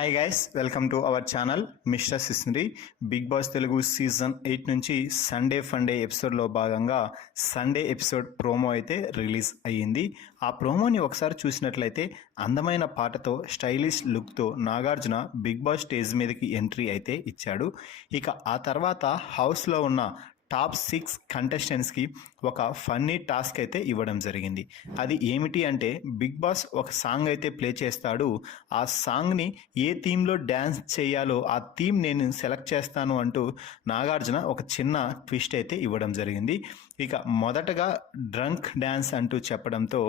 Hi guys, welcome to our channel mister సిస్నరీ. Bigg Boss Telugu season 8 నుంచి Sunday funday ఎపిసోడ్లో భాగంగా సండే ఎపిసోడ్ ప్రోమో అయితే రిలీజ్ అయ్యింది. ఆ ప్రోమోని ఒకసారి చూసినట్లయితే అందమైన పాటతో స్టైలిష్ లుక్తో నాగార్జున బిగ్ బాస్ స్టేజ్ మీదకి ఎంట్రీ అయితే ఇచ్చాడు. ఇక ఆ తర్వాత హౌస్లో ఉన్న టాప్ 6 కంటెస్టెంట్స్కి ఒక ఫన్నీ టాస్క్ అయితే ఇవ్వడం జరిగింది. అది ఏమిటి అంటే బిగ్ బాస్ ఒక సాంగ్ అయితే ప్లే చేస్తాడు. ఆ సాంగ్ని ఏ థీమ్లో డ్యాన్స్ చేయాలో ఆ థీమ్ నేను సెలెక్ట్ చేస్తాను అంటూ నాగార్జున ఒక చిన్న ట్విస్ట్ అయితే ఇవ్వడం జరిగింది. ఇక మొదటగా డ్రంక్ డ్యాన్స్ అంటూ చెప్పడంతో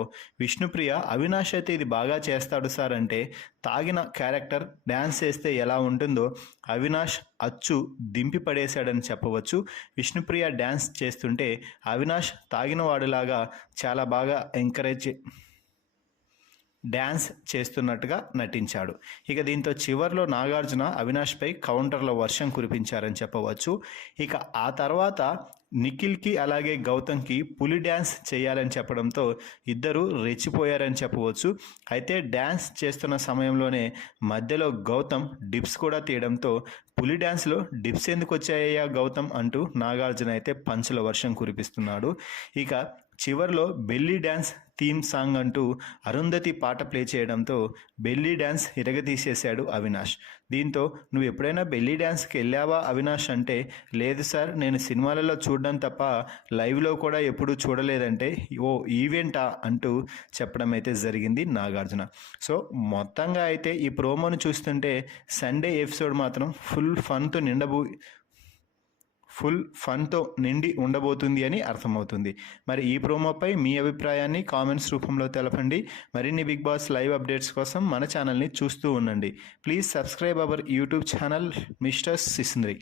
విష్ణుప్రియ అవినాష్ అయితే ఇది బాగా చేస్తాడు సార్ అంటే తాగిన క్యారెక్టర్ డ్యాన్స్ చేస్తే ఎలా ఉంటుందో అవినాష్ అచ్చు దింపి పడేశాడని చెప్పవచ్చు. విష్ణుప్రియ డ్యాన్స్ చేస్తుంటే అవినాష్ తాగిన వాడిలాగా చాలా బాగా ఎంకరేజ్ డ్యాన్స్ చేస్తున్నట్టుగా నటించాడు. ఇక దీంతో చివర్లో నాగార్జున అవినాష్పై కౌంటర్ల వర్షం కురిపించారని చెప్పవచ్చు. ఇక ఆ తర్వాత నిఖిల్కి అలాగే గౌతమ్కి పులి డ్యాన్స్ చేయాలని చెప్పడంతో ఇద్దరు రెచ్చిపోయారని చెప్పవచ్చు. అయితే డ్యాన్స్ చేస్తున్న సమయంలోనే మధ్యలో గౌతమ్ డిప్స్ కూడా తీయడంతో పులి డ్యాన్స్లో డిప్స్ ఎందుకు వచ్చాయ్యా గౌతమ్ అంటూ నాగార్జున అయితే పంచుల వర్షం కురిపిస్తున్నాడు. ఇక చివర్లో బెల్లీ డ్యాన్స్ థీమ్ సాంగ్ అంటూ అరుంధతి పాట ప్లే చేయడంతో బెల్లీ డ్యాన్స్ ఇరగతీసేశాడు అవినాష్. దీంతో నువ్వు ఎప్పుడైనా బెల్లీ డ్యాన్స్కి వెళ్ళావా అవినాష్ అంటే లేదు సార్, నేను సినిమాలలో చూడడం తప్ప లైవ్లో కూడా ఎప్పుడూ చూడలేదంటే ఓ ఈవెంటా అంటూ చెప్పడం అయితే జరిగింది నాగార్జున. సో మొత్తంగా అయితే ఈ ప్రోమోను చూస్తుంటే సండే ఎపిసోడ్ మాత్రం ఫుల్ ఫన్తో నిండి ఉండబోతుంది అని అర్థమవుతుంది. మరి ఈ ప్రోమోపై మీ అభిప్రాయాన్ని కామెంట్స్ రూపంలో తెలపండి. మరిన్ని బిగ్ బాస్ లైవ్ అప్డేట్స్ కోసం మన ఛానల్ని చూస్తూ ఉండండి. Please subscribe our YouTube channel mister సిస్నరీ.